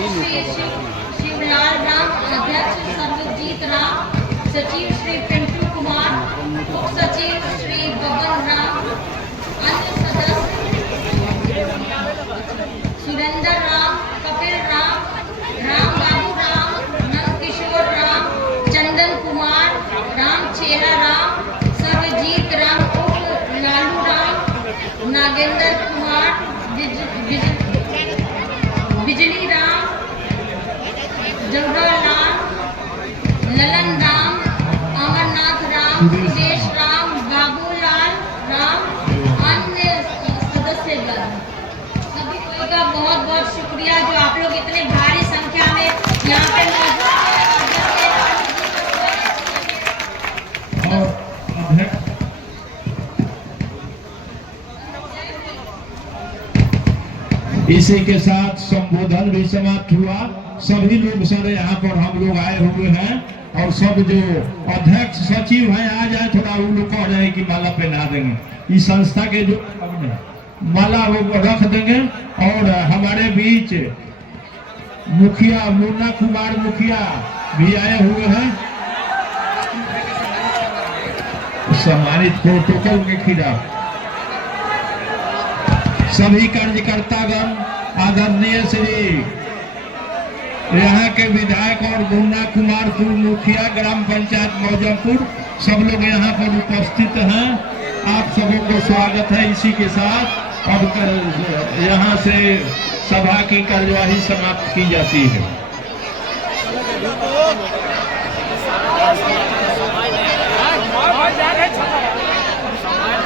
श्री शिवलाल राम, अध्यक्ष सर्वजीत राम, सचिव श्री पिंटू कुमार, उप सचिव श्री बबन राम, अन्य सदस्य सुरेंद्र राम, कपिल राम, राम बाबू राम, नंदकिशोर राम, चंदन कुमार, राम छेला राम, सर्वजीत राम उर्फ लालू राम, नागेंद्र कुमार, बिजली राम, जवाहरलाल, ललन राम, अमरनाथ राम, सुरेश राम, बाबूलाल राम, अन्य सदस्यगण, सभी कोई का बहुत बहुत शुक्रिया जो आप लोग इतने भारी संख्या में यहाँ पे मौजूद हैं। इसी के साथ संबोधन भी समाप्त हुआ। सभी लोग सर यहाँ पर हम लोग आए हुए हैं और सब जो अध्यक्ष सचिव हैं आ जाए, थोड़ा वो लोग कह रहे हैं कि माला पहना देंगे। इस संस्था के जो माला वो रख देंगे। और हमारे बीच मुखिया मुन्ना कुमार मुखिया भी आए हुए हैं सम्मानित प्रोटोकॉल के खिलाफ। सभी कार्यकर्तागण, आदरणीय श्री यहाँ के विधायक और मुन्ना कुमार मुखिया ग्राम पंचायत मौजमपुर, सब लोग यहाँ पर उपस्थित हैं। आप सबों को स्वागत है। इसी के साथ अब यहाँ से सभा की कार्यवाही समाप्त की जाती है।